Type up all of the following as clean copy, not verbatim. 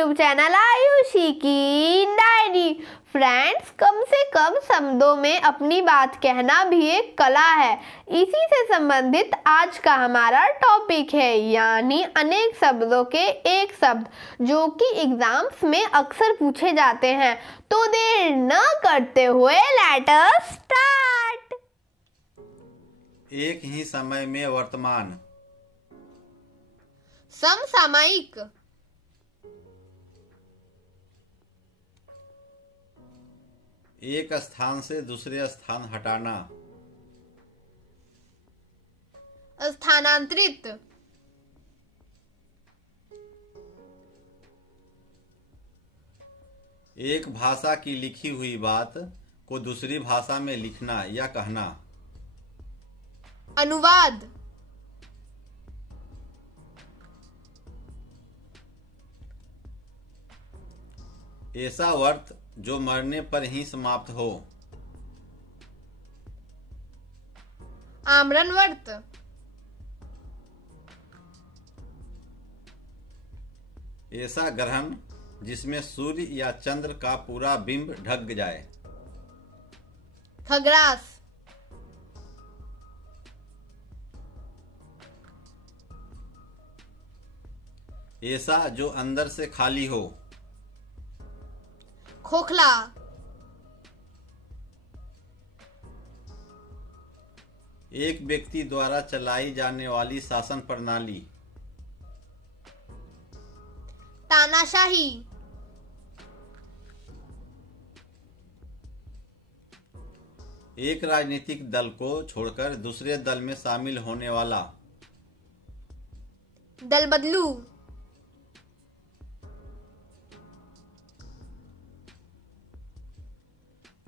YouTube channel Ayushi की diary. Friends, कम से कम शब्दों में अपनी बात कहना भी एक कला है। इसी से संबंधित आज का हमारा टॉपिक है, यानी अनेक शब्दों के एक शब्द, जो कि एग्जाम्स में अक्सर पूछे जाते हैं। तो देर न करते हुए लेट अस स्टार्ट। एक ही समय में वर्तमान, समसामयिक, एक स्थान से दूसरे स्थान हटाना, स्थानांतरित, एक भाषा की लिखी हुई बात को दूसरी भाषा में लिखना या कहना, अनुवाद, ऐसा वर्त जो मरने पर ही समाप्त हो, आमरण वर्त, ऐसा ग्रहण जिसमें सूर्य या चंद्र का पूरा बिंब ढक जाए, खग्रास, ऐसा जो अंदर से खाली हो, खोखला, एक व्यक्ति द्वारा चलाई जाने वाली शासन प्रणाली, तानाशाही, एक राजनीतिक दल को छोड़कर दूसरे दल में शामिल होने वाला, दल बदलू,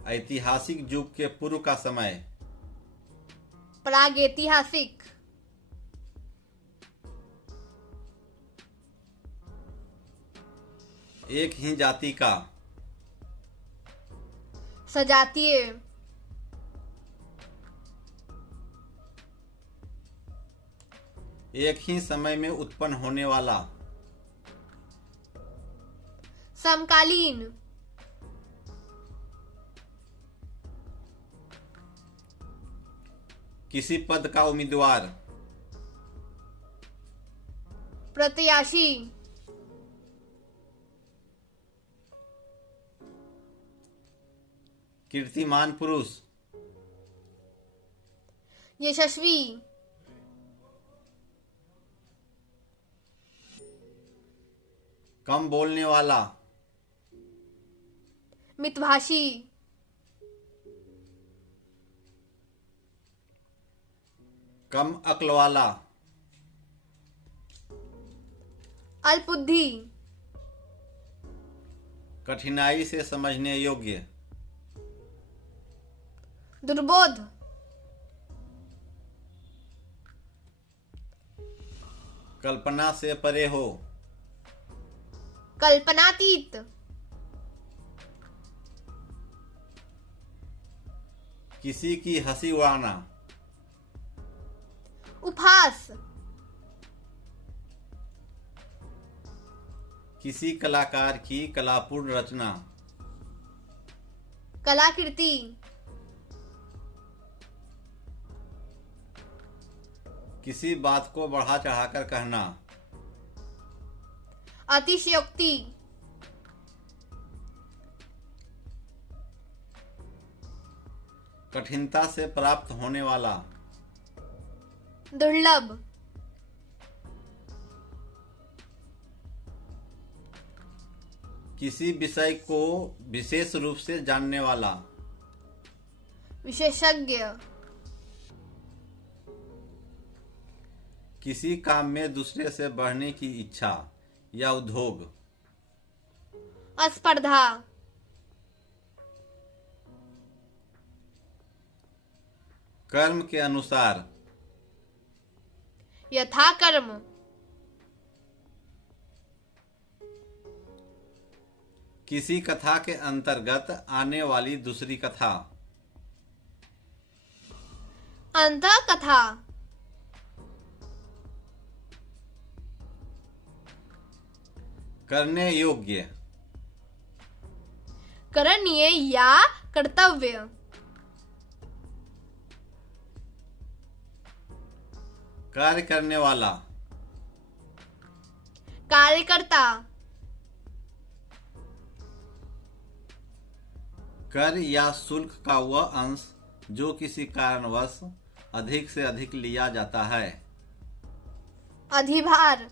ऐतिहासिक युग के पूर्व का समय, प्रागैतिहासिक, एक ही जाति का, सजातीय, एक ही समय में उत्पन्न होने वाला, समकालीन, किसी पद का उम्मीदवार, प्रत्याशी, कीर्तिमान पुरुष, यशस्वी, कम बोलने वाला, मितभाषी, कम अक्ल वाला, अल्पबुद्धि, कठिनाई से समझने योग्य, दुर्बोध, कल्पना से परे हो, कल्पनातीत, किसी की हंसी उड़ाना, उपहास, किसी कलाकार की कलापूर्ण रचना, कलाकृति, किसी बात को बढ़ा चढ़ाकर कहना, अतिशयोक्ति, कठिनता से प्राप्त होने वाला, दुर्लभ, किसी विषय को विशेष रूप से जानने वाला, विशेषज्ञ, किसी काम में दूसरे से बढ़ने की इच्छा या उद्योग, स्पर्धा, कर्म के अनुसार, यथाकर्म, किसी कथा के अंतर्गत आने वाली दूसरी कथा, अंतः कथा, करने योग्य, करणीय या कर्तव्य, कार्य करने वाला, कार्यकर्ता, कर या शुल्क का वह अंश जो किसी कारणवश अधिक से अधिक लिया जाता है। अधिभार,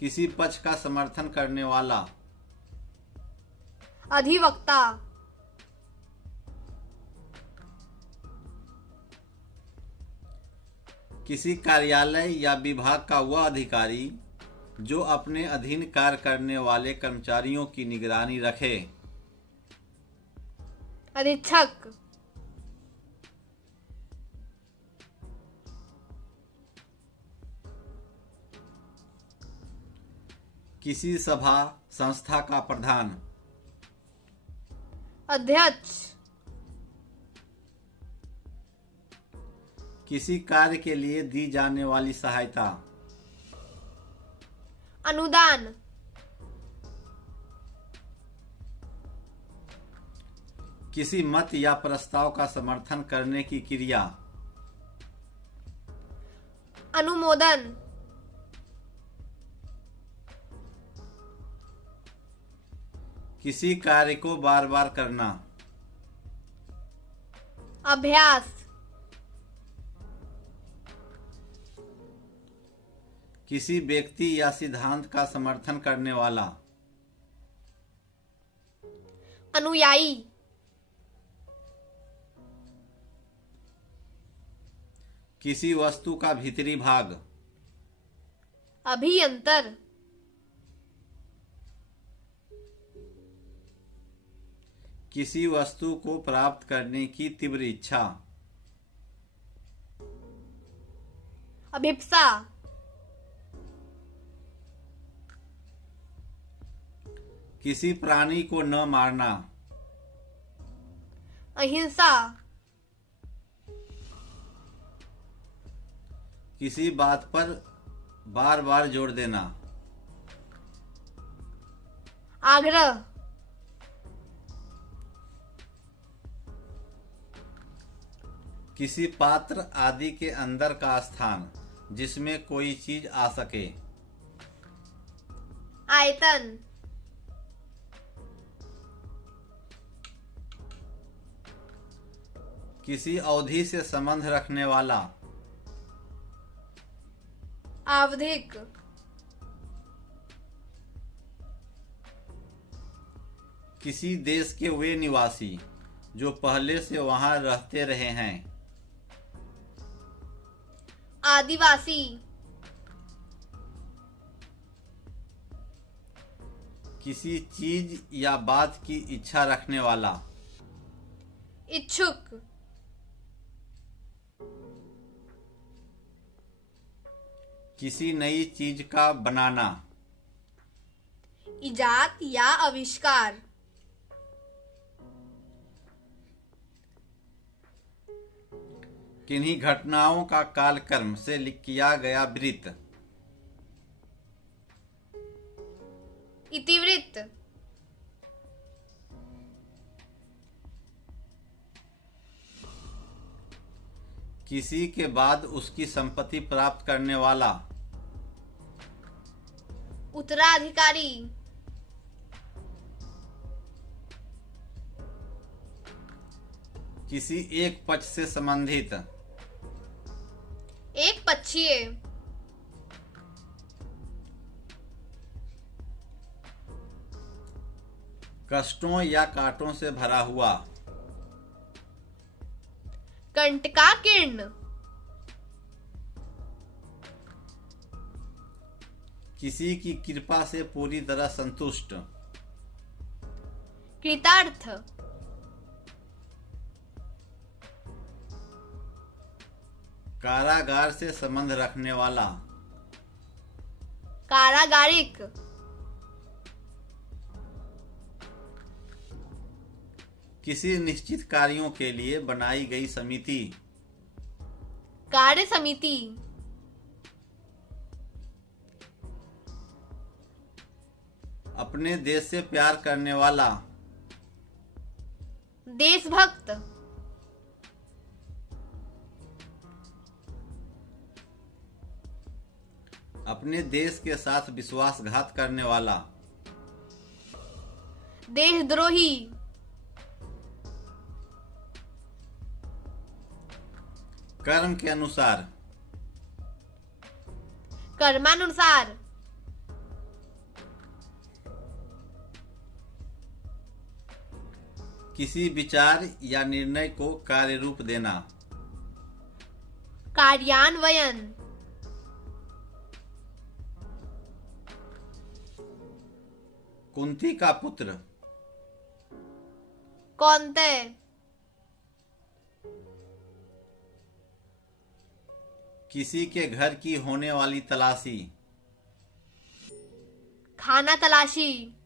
किसी पक्ष का समर्थन करने वाला, अधिवक्ता, किसी कार्यालय या विभाग का वह अधिकारी जो अपने अधीन कार्य करने वाले कर्मचारियों की निगरानी रखे। अधीक्षक, किसी सभा संस्था का प्रधान, अध्यक्ष, किसी कार्य के लिए दी जाने वाली सहायता, अनुदान, किसी मत या प्रस्ताव का समर्थन करने की क्रिया, अनुमोदन, किसी कार्य को बार बार करना, अभ्यास, किसी व्यक्ति या सिद्धांत का समर्थन करने वाला, अनुयायी, किसी वस्तु का भीतरी भाग, अभियंतर, किसी वस्तु को प्राप्त करने की तीव्र इच्छा, अभिप्सा, किसी प्राणी को न मारना, अहिंसा, किसी बात पर बार बार जोर देना, आग्रह, किसी पात्र आदि के अंदर का स्थान जिसमें कोई चीज आ सके, आयतन, किसी अवधि से संबंध रखने वाला, आवधिक, किसी देश के वे निवासी जो पहले से वहां रहते रहे हैं, आदिवासी, किसी चीज या बात की इच्छा रखने वाला, इच्छुक, किसी नई चीज का बनाना, इजाद या आविष्कार, किन्हीं घटनाओं का कालक्रम से किया गया वृत्त, इतिवृत्त, किसी के बाद उसकी संपत्ति प्राप्त करने वाला, उत्तराधिकारी, किसी एक पक्ष से संबंधित, एक पक्षीय, कष्टों या कांटों से भरा हुआ, कंटकाकीर्ण, किसी की कृपा से पूरी तरह संतुष्ट, कृतार्थ, कारागार से संबंध रखने वाला, कारागारिक, किसी निश्चित कार्यों के लिए बनाई गई समिति, कार्य समिति, अपने देश से प्यार करने वाला। देशभक्त। अपने देश के साथ विश्वासघात करने वाला। देशद्रोही। कर्म के अनुसार। कर्मानुसार। किसी विचार या निर्णय को कार्य रूप देना। कार्यान्वयन। कुंती का पुत्र। कौन्तेय। किसी के घर की होने वाली तलाशी। खाना तलाशी।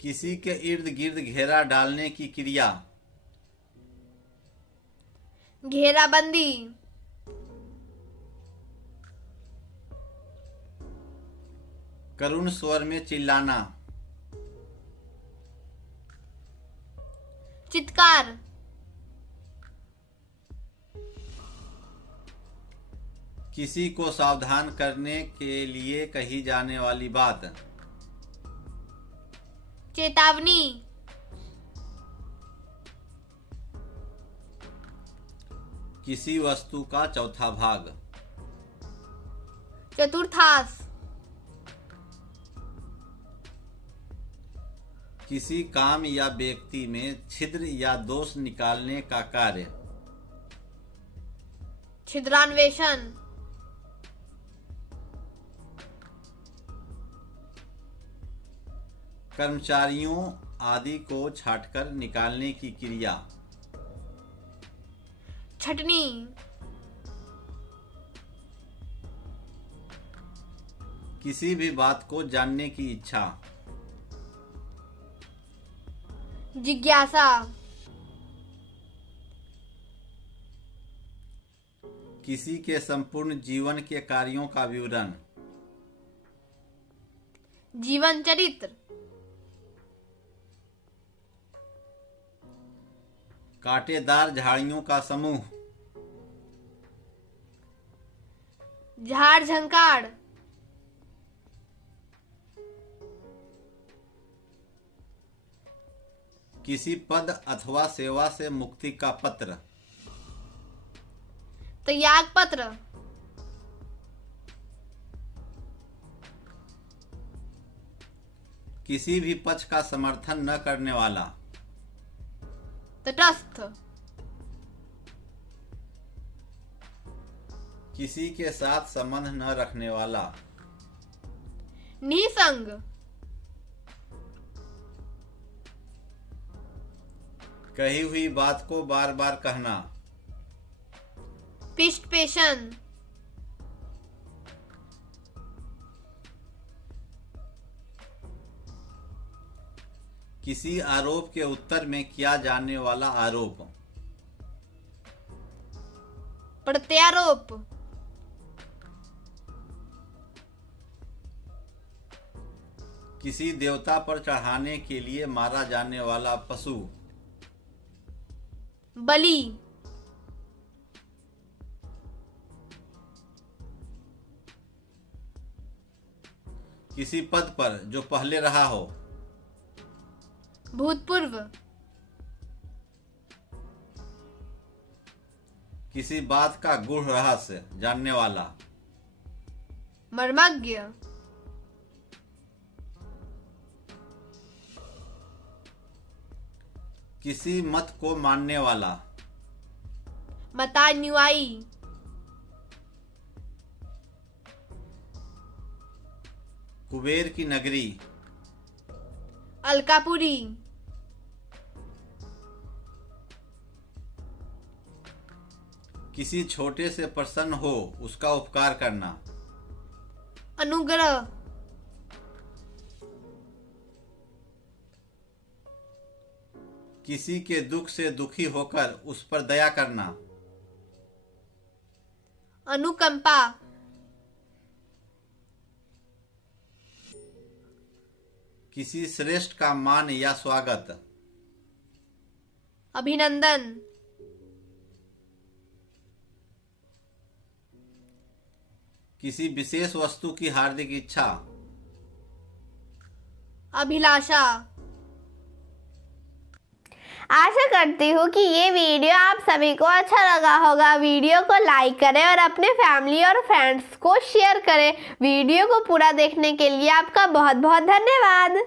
किसी के इर्द गिर्द घेरा डालने की क्रिया। घेराबंदी। करुण स्वर में चिल्लाना। चित्कार। किसी को सावधान करने के लिए कही जाने वाली बात। चेतावनी। किसी वस्तु का चौथा भाग। चतुर्थांश। किसी काम या व्यक्ति में छिद्र या दोष निकालने का कार्य। छिद्रान्वेषण। कर्मचारियों आदि को छांटकर निकालने की क्रिया। छटनी। किसी भी बात को जानने की इच्छा। जिज्ञासा। किसी के संपूर्ण जीवन के कार्यों का विवरण। जीवन चरित्र। कांटेदार झाड़ियों का समूह। झाड़ झंकाड़। किसी पद अथवा सेवा से मुक्ति का पत्र। त्याग पत्र। किसी भी पक्ष का समर्थन न करने वाला। तटस्थ। किसी के साथ संबंध न रखने वाला। निसंग। कही हुई बात को बार बार कहना। पिष्ट पेशन। किसी आरोप के उत्तर में किया जाने वाला आरोप। प्रत्यारोप। किसी देवता पर चढ़ाने के लिए मारा जाने वाला पशु। बलि। किसी पद पर जो पहले रहा हो। भूतपूर्व। किसी बात का गूढ़ रहस्य जानने वाला। मर्मज्ञ। किसी मत को मानने वाला। मतानुयायी। कुबेर की नगरी। अलकापुरी। किसी छोटे से प्रसन्न हो उसका उपकार करना। अनुग्रह। किसी के दुख से दुखी होकर उस पर दया करना। अनुकंपा। किसी श्रेष्ठ का मान या स्वागत। अभिनंदन। किसी विशेष वस्तु की हार्दिक इच्छा। अभिलाषा। आशा करती हूँ कि ये वीडियो आप सभी को अच्छा लगा होगा। वीडियो को लाइक करें और अपने फैमिली और फ्रेंड्स को शेयर करें। वीडियो को पूरा देखने के लिए आपका बहुत बहुत धन्यवाद।